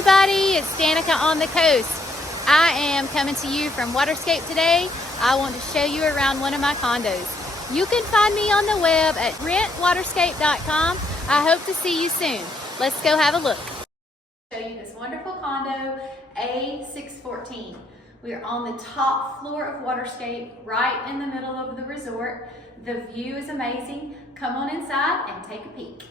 everybody, it's Danica on the coast. I am coming to you from Waterscape today. I want to show you around one of my condos. You can find me on the web at rentwaterscape.com. I hope to see you soon. Let's go have a look. Show you this wonderful condo, A614. We are on the top floor of Waterscape, right in the middle of the resort. The view is amazing. Come on inside and take a peek.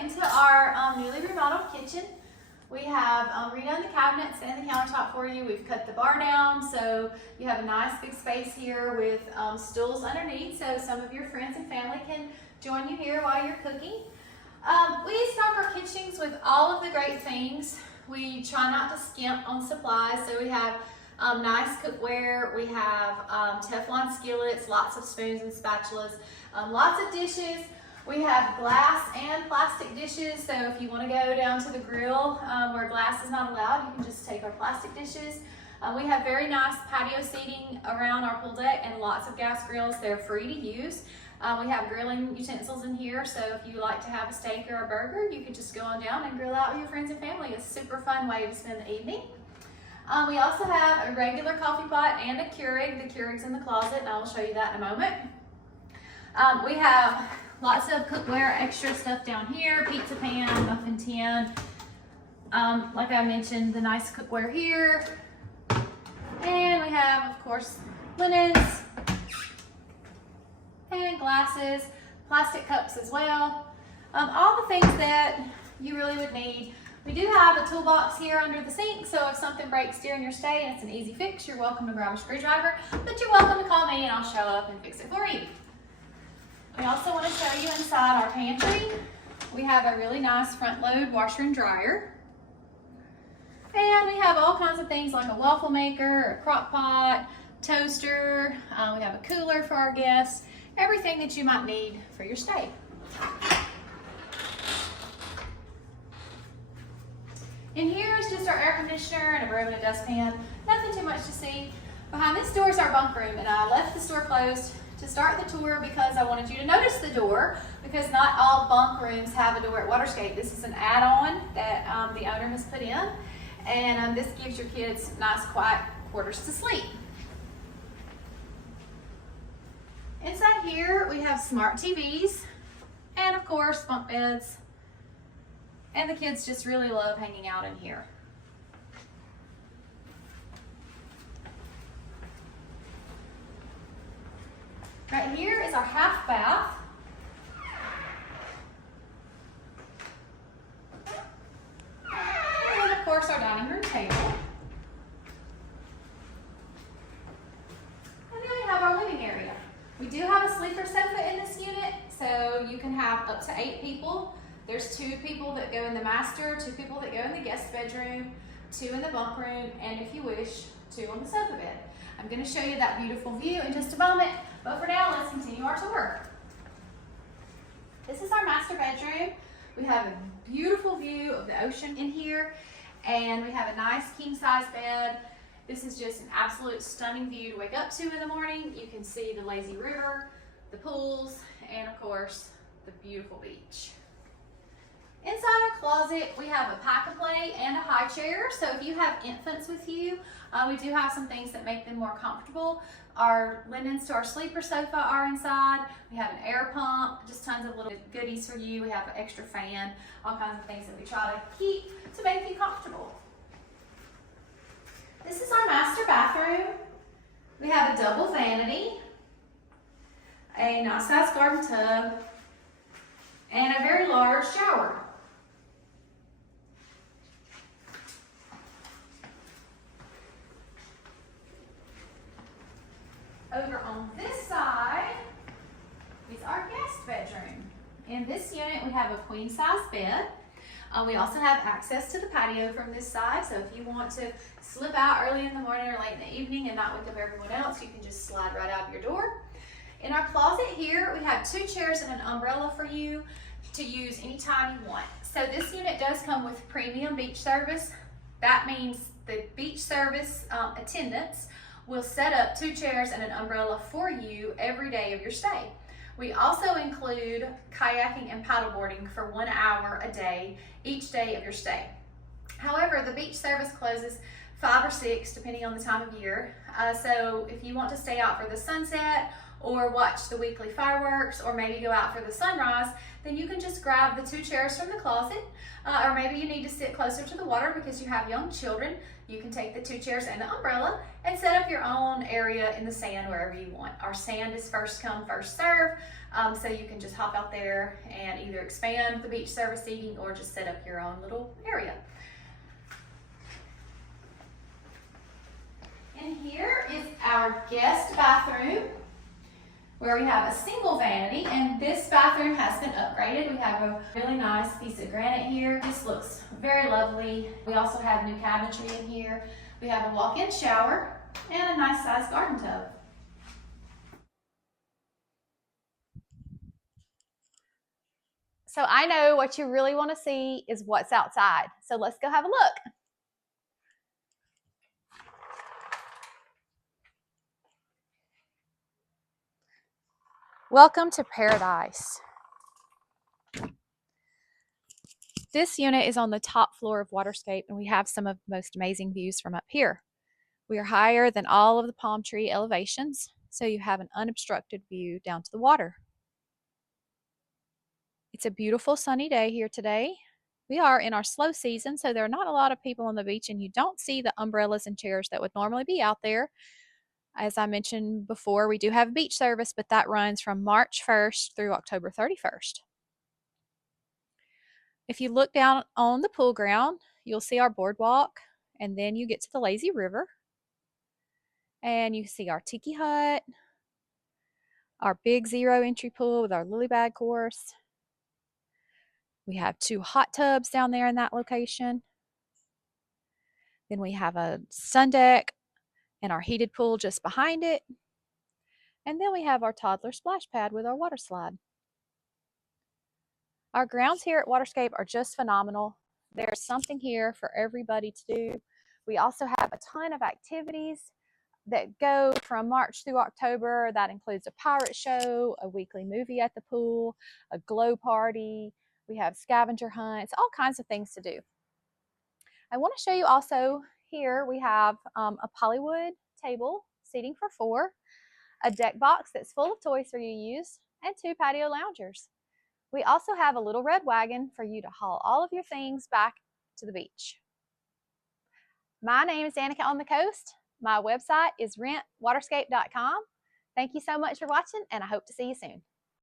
Into our newly remodeled kitchen. We have redone the cabinets and the countertop for you. We've cut the bar down, so you have a nice big space here with stools underneath, so some of your friends and family can join you here while you're cooking. We stock our kitchens with all of the great things. We try not to skimp on supplies, so we have nice cookware. We have Teflon skillets, lots of spoons and spatulas, lots of dishes. We have glass and plastic dishes, so if you want to go down to the grill where glass is not allowed, you can just take our plastic dishes. We have very nice patio seating around our pool deck and lots of gas grills. They're free to use. We have grilling utensils in here, so if you like to have a steak or a burger, you can just go on down and grill out with your friends and family. It's a super fun way to spend the evening. We also have a regular coffee pot and a Keurig. The Keurig's in the closet, and I will show you that in a moment. We have lots of cookware, extra stuff down here, pizza pan, muffin tin. Like I mentioned, the nice cookware here. And we have, of course, linens and glasses, plastic cups as well. All the things that you really would need. We do have a toolbox here under the sink, so if something breaks during your stay and it's an easy fix, you're welcome to grab a screwdriver, but you're welcome to call me and I'll show up and fix it for you. We also want to show you inside our pantry. We have a really nice front load washer and dryer. And we have all kinds of things like a waffle maker, a crock pot, toaster. We have a cooler for our guests. Everything that you might need for your stay. In here is just our air conditioner and a broom and a dustpan. Nothing too much to see. Behind this door is our bunk room, and I left this door closed to start the tour because I wanted you to notice the door, because not all bunk rooms have a door at Waterscape. This is an add-on that the owner has put in, and this gives your kids nice quiet quarters to sleep. Inside here we have smart TVs and of course bunk beds, and the kids just really love hanging out in here. Right here is our half bath. And of course our dining room table. And then we have our living area. We do have a sleeper sofa in this unit, so you can have up to 8 people. There's 2 people that go in the master, 2 people that go in the guest bedroom, 2 in the bunk room, and if you wish, 2 on the sofa bed. I'm going to show you that beautiful view in just a moment, but for now, let's continue our tour. This is our master bedroom. We have a beautiful view of the ocean in here, and we have a nice king-size bed. This is just an absolute stunning view to wake up to in the morning. You can see the lazy river, the pools, and of course, the beautiful beach. Inside our closet, we have a pack-a-play and a high chair. So if you have infants with you, we do have some things that make them more comfortable. Our linens to our sleeper sofa are inside. We have an air pump, just tons of little goodies for you. We have an extra fan, all kinds of things that we try to keep to make you comfortable. This is our master bathroom. We have a double vanity, a nice size garden tub, and a very large shower. Over on this side is our guest bedroom. In this unit, we have a queen size bed. We also have access to the patio from this side, so if you want to slip out early in the morning or late in the evening and not wake up everyone else, you can just slide right out of your door. In our closet here, we have 2 chairs and an umbrella for you to use anytime you want. So this unit does come with premium beach service. That means the beach service attendants we'll set up 2 chairs and an umbrella for you every day of your stay. We also include kayaking and paddleboarding for 1 hour a day, each day of your stay. However, the beach service closes 5 or 6 depending on the time of year. So if you want to stay out for the sunset or watch the weekly fireworks or maybe go out for the sunrise, then you can just grab the 2 chairs from the closet, or maybe you need to sit closer to the water because you have young children. You can take the 2 chairs and the umbrella and set up your own area in the sand wherever you want. Our sand is first come, first serve, so you can just hop out there and either expand the beach service seating or just set up your own little area. And here is our guest bathroom, where we have a single vanity, and this bathroom has been upgraded. We have a really nice piece of granite here. This looks very lovely. We also have new cabinetry in here. We have a walk-in shower and a nice sized garden tub. So I know what you really want to see is what's outside. So let's go have a look. Welcome to paradise. This unit is on the top floor of Waterscape, and we have some of the most amazing views from up here. We are higher than all of the palm tree elevations, so you have an unobstructed view down to the water. It's a beautiful sunny day here today. We are in our slow season, so there are not a lot of people on the beach, and you don't see the umbrellas and chairs that would normally be out there. As I mentioned before, we do have a beach service, but that runs from March 1st through October 31st. If you look down on the pool ground, you'll see our boardwalk, and then you get to the lazy river, and you see our tiki hut, our big zero entry pool with our lily pad course. We have 2 hot tubs down there in that location. Then we have a sun deck and our heated pool just behind it. And then we have our toddler splash pad with our water slide. Our grounds here at Waterscape are just phenomenal. There's something here for everybody to do. We also have a ton of activities that go from March through October. That includes a pirate show, a weekly movie at the pool, a glow party. We have scavenger hunts, all kinds of things to do. I want to show you also here we have a polywood table seating for 4, a deck box that's full of toys for you to use, and 2 patio loungers. We also have a little red wagon for you to haul all of your things back to the beach. My name is Danica on the Coast. My website is rentwaterscape.com. Thank you so much for watching, and I hope to see you soon.